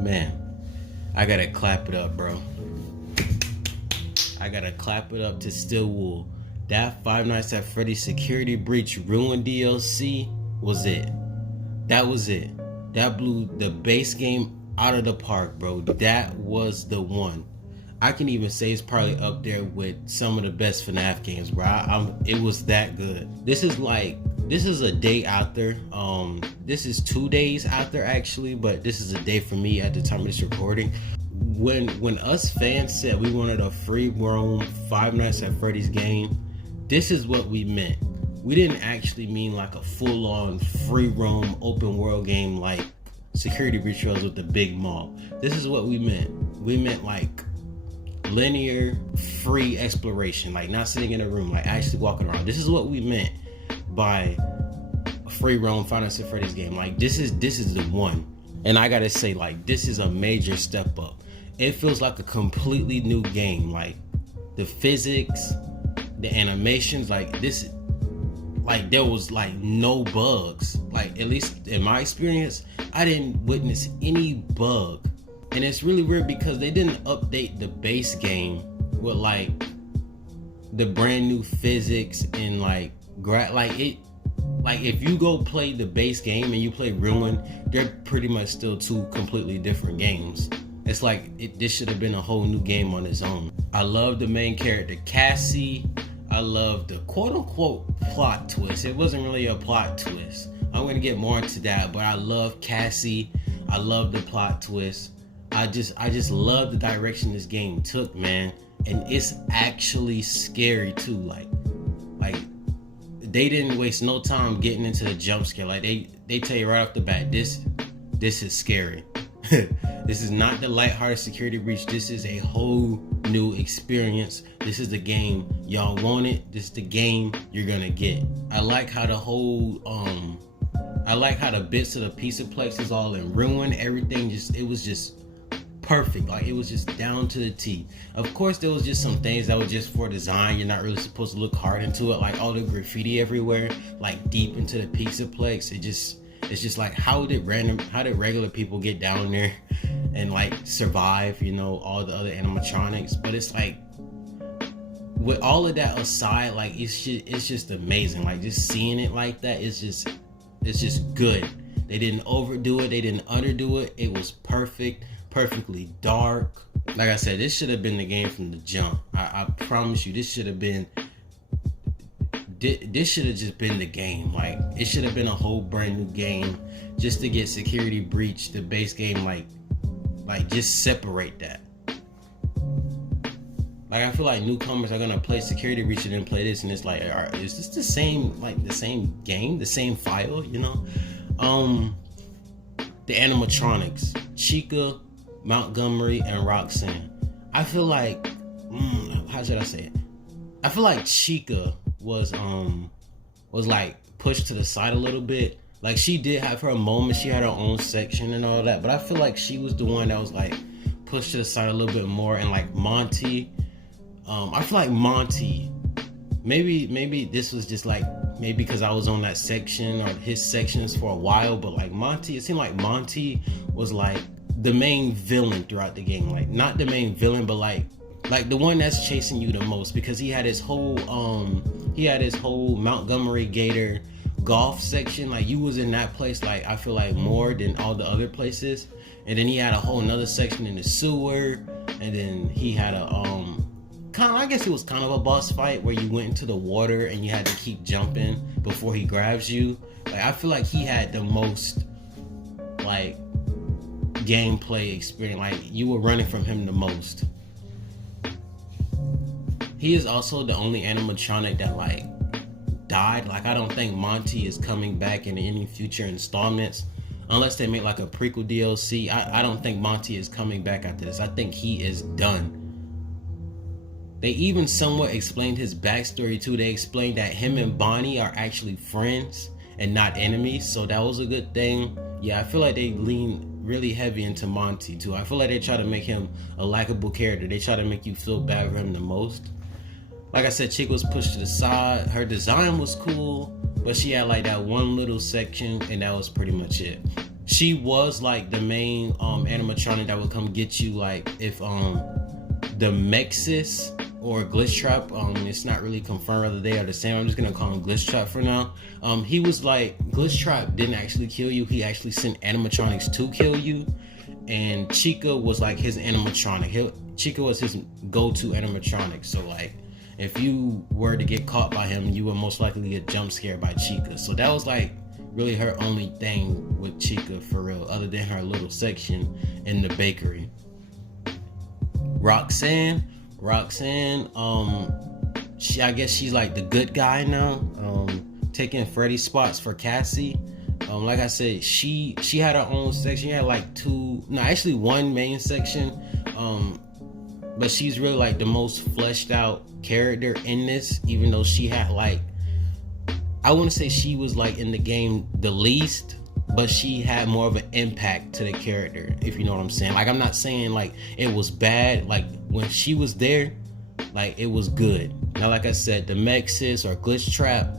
Man, I gotta clap it up, bro. I gotta clap it up to Stillwool. That Five Nights at Freddy's Security Breach Ruin DLC was it. That was it. That blew the base game out of the park, bro. That was the one. I can even say it's probably up there with some of the best FNAF games, bro. It was that good. This is a day after. This is 2 days after actually, but this is a day for me at the time of this recording. When us fans said we wanted a free roam Five Nights at Freddy's game, this is what we meant. We didn't actually mean like a full-on free roam open world game like Security Breach was with the big mall. This is what we meant. We meant like linear free exploration, like not sitting in a room, like actually walking around. This is what we meant by a free roam Five Nights at Freddy's game. Like this is the one. And I gotta say, like, this is a major step up. It feels like a completely new game. Like the physics, the animations, like this, like there was like no bugs. Like at least in my experience, I didn't witness any bug. And it's really weird because they didn't update the base game with like the brand new physics and like if you go play the base game and you play Ruin, they're pretty much still two completely different games. It's like this should have been a whole new game on its own. I love the main character Cassie. I love the quote-unquote plot twist. It wasn't really a plot twist. I'm gonna get more into that, but I love Cassie. I love the plot twist. I just love the direction this game took, man. And it's actually scary too. Like they didn't waste no time getting into the jump scare. Like they tell you right off the bat, this is scary. This is not the lighthearted Security Breach. This is a whole new experience. This is the game y'all wanted. This is the game you're gonna get. I like how the whole I like how the bits of the pizza plex is all in ruin. Everything it was just perfect. Like it was just down to the T. Of course there was just some things that were just for design. You're not really supposed to look hard into it, like all the graffiti everywhere, like deep into the pizza plex. It's just like how did regular people get down there and like survive, you know, all the other animatronics. But it's like with all of that aside, like it's just amazing. Like just seeing it like that, it's just good. They didn't overdo it, they didn't underdo it. It was perfect, perfectly dark. Like I said, this should have been the game from the jump. I promise you, this should have just been the game. Like it should have been a whole brand new game just to get Security Breach, the base game, like just separate that. Like I feel like newcomers are gonna play Security Breach and then play this, and it's like, is this the same game, the same file, you know? The animatronics, Chica, Montgomery, and Roxanne. I feel like, how should I say it? I feel like Chica was like pushed to the side a little bit. Like she did have her moment, she had her own section and all that, but I feel like she was the one that was like pushed to the side a little bit more. And like Monty, I feel like Monty, maybe this was just like maybe because I was on that section or his sections for a while, but like Monty, it seemed like Monty was like the main villain throughout the game. Like not the main villain, but like the one that's chasing you the most, because he had his whole Montgomery Gator golf section. Like you was in that place, like I feel like more than all the other places. And then he had a whole nother section in the sewer, and then he had a I guess it was kind of a boss fight where you went into the water and you had to keep jumping before he grabs you. Like I feel like he had the most like gameplay experience. Like you were running from him the most. He is also the only animatronic that like died. Like I don't think Monty is coming back in any future installments unless they make like a prequel DLC. I don't think Monty is coming back after this. I think he is done. They even somewhat explained his backstory too. They explained that him and Bonnie are actually friends and not enemies, so that was a good thing. Yeah, I feel like they lean really heavy into Monty too. I feel like they try to make him a likable character. They try to make you feel bad for him the most. Like I said, Chica was pushed to the side. Her design was cool, but she had like that one little section, and that was pretty much it. she was like the main animatronic that would come get you, like if the Mexis or Glitch Trap, it's not really confirmed whether they are the same. I'm just gonna call him Glitch Trap for now. He was like, Glitch Trap didn't actually kill you, he actually sent animatronics to kill you, and Chica was like his animatronic. Chica was his go-to animatronic. So like, if you were to get caught by him, you would most likely get jump scared by Chica. So that was like really her only thing with Chica for real, other than her little section in the bakery. Roxanne, I guess she's like the good guy now, taking Freddy's spots for Cassie. Like I said, she had her own section. She had like one main section, but she's really like the most fleshed out character in this, even though she had like, I wouldn't say she was like in the game the least, but she had more of an impact to the character, if you know what I'm saying. Like, I'm not saying like it was bad. Like, when she was there, like, it was good. Now, like I said, the Mexis or Glitch Trap,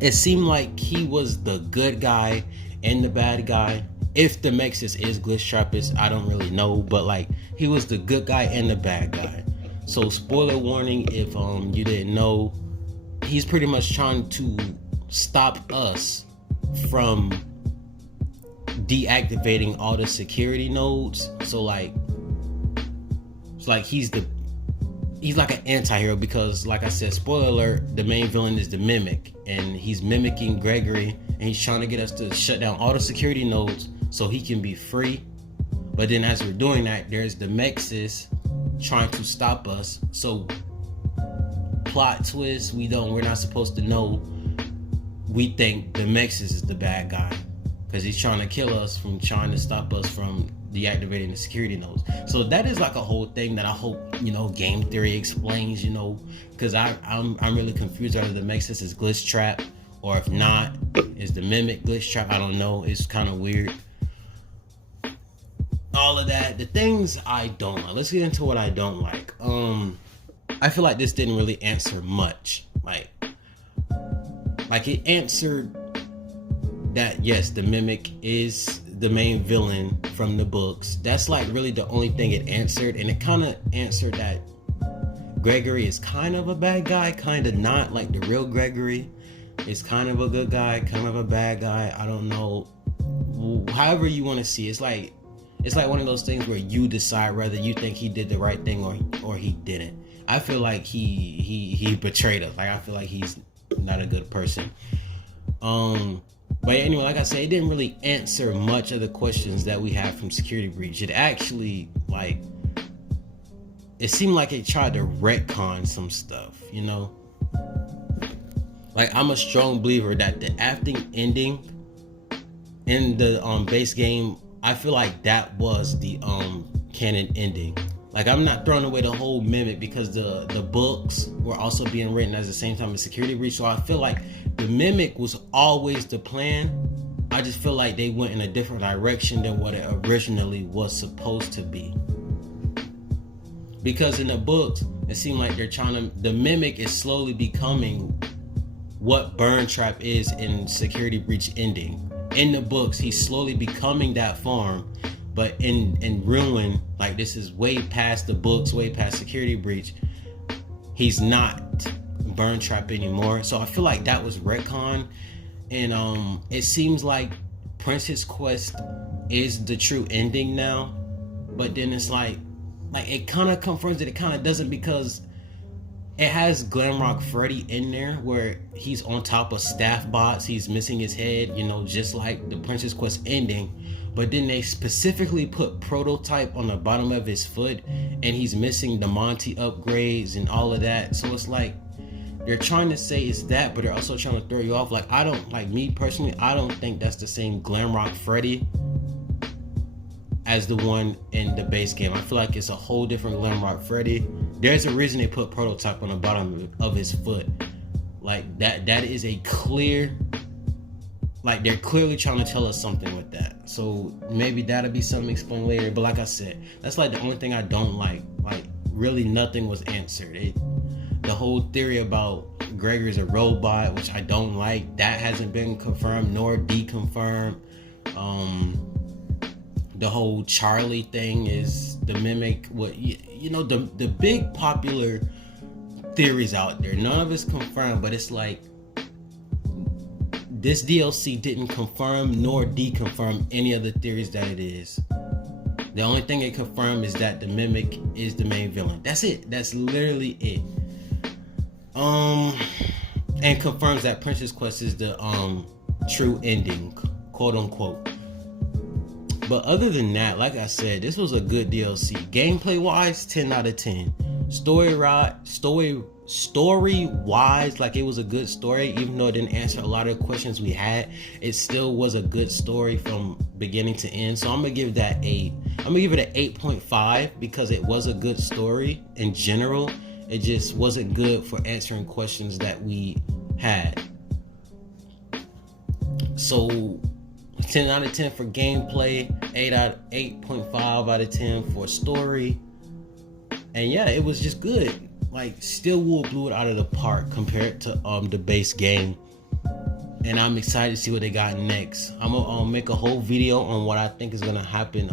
it seemed like he was the good guy and the bad guy. If the Mexis is Glitch Trap, I don't really know, but like, he was the good guy and the bad guy. So spoiler warning, if you didn't know, he's pretty much trying to stop us from deactivating all the security nodes. So like, he's like an anti-hero, because like I said, spoiler alert, the main villain is the Mimic, and he's mimicking Gregory, and he's trying to get us to shut down all the security nodes so he can be free. But then as we're doing that, there's the Mexis trying to stop us. So plot twist, we're not supposed to know. We think the Mexis is the bad guy because he's trying to kill us, from trying to stop us from deactivating the security nodes. So that is like a whole thing that I hope, game theory explains, because I'm really confused whether the Mexis is Glitch Trap, or if not, is the Mimic Glitch Trap. I don't know. It's kind of weird. All of that, the things I don't like. Let's get into what I don't like. I feel like this didn't really answer much. Like it answered that yes, the Mimic is the main villain from the books. That's like really the only thing it answered, and it kind of answered that Gregory is kind of a bad guy, kind of not. Like, the real Gregory is kind of a good guy, kind of a bad guy. I don't know. However you want to see it. It's like one of those things where you decide whether you think he did the right thing or he didn't. I feel like he betrayed us. Like, I feel like he's not a good person. But anyway, like I said, it didn't really answer much of the questions that we had from Security Breach. It actually, like, it seemed like it tried to retcon some stuff, Like, I'm a strong believer that the acting ending in the base game, I feel like that was the canon ending. Like, I'm not throwing away the whole Mimic, because the books were also being written at the same time as Security Breach. So I feel like the Mimic was always the plan. I just feel like they went in a different direction than what it originally was supposed to be. Because in the books, it seemed like the Mimic is slowly becoming what Burn Trap is in Security Breach ending. In the books, he's slowly becoming that form. But in Ruin, like, this is way past the books, way past Security Breach. He's not Burn Trap anymore. So I feel like that was retcon. And it seems like Princess Quest is the true ending now. But then it's like it kind of confirms that it kind of doesn't, because it has Glamrock Freddy in there where he's on top of staff bots. He's missing his head, just like the Princess Quest ending. But then they specifically put Prototype on the bottom of his foot, and he's missing the Monty upgrades and all of that. So it's like they're trying to say it's that, but they're also trying to throw you off. Like, me personally, I don't think that's the same Glamrock Freddy as the one in the base game. I feel like it's a whole different Glamrock Freddy. There's a reason they put Prototype on the bottom of his foot. Like, that is a clear, like, they're clearly trying to tell us something with that. So maybe that'll be something explained later. But like I said, that's like the only thing I don't like. Like, really nothing was answered. The whole theory about Gregor is a robot, which I don't like. That hasn't been confirmed nor deconfirmed. The whole Charlie thing is the mimic. What you know, the big popular theories out there. None of it's confirmed, but it's like this DLC didn't confirm nor deconfirm any of the theories that it is. The only thing it confirmed is that the mimic is the main villain. That's it. That's literally it. And confirms that Princess Quest is the true ending, quote unquote. But other than that, like I said, this was a good DLC. Gameplay wise, 10 out of 10. Story wise, like it was a good story, even though it didn't answer a lot of questions we had. It still was a good story from beginning to end. So I'm gonna give that I'm gonna give it an 8.5 because it was a good story in general. It just wasn't good for answering questions that we had. So 10 out of 10 for gameplay, 8.5 out of 10 for story. And yeah, it was just good. Like, Stillwood blew it out of the park compared to the base game. And I'm excited to see what they got next. I'm gonna make a whole video on what I think is gonna happen.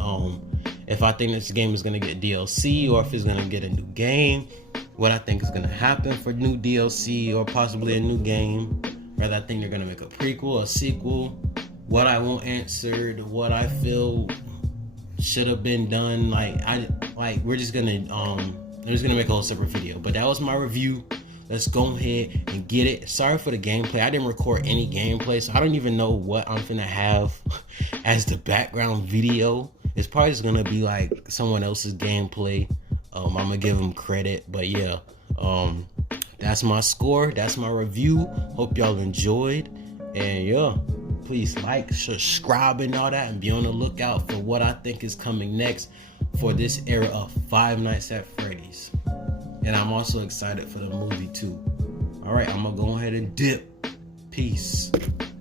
If I think this game is gonna get DLC or if it's gonna get a new game. What I think is gonna happen for new DLC or possibly a new game. Whether I think they're gonna make a prequel, a sequel. What I won't answer, what I feel should have been done. We're just gonna make a whole separate video. But that was my review. Let's go ahead and get it. Sorry for the gameplay. I didn't record any gameplay, so I don't even know what I'm finna have as the background video. It's probably just gonna be like someone else's gameplay. I'm gonna give them credit, but yeah, that's my score. That's my review. Hope y'all enjoyed, and yeah, please like, subscribe, and all that, and be on the lookout for what I think is coming next for this era of Five Nights at Freddy's. And I'm also excited for the movie too. All right, I'm gonna go ahead and dip. Peace.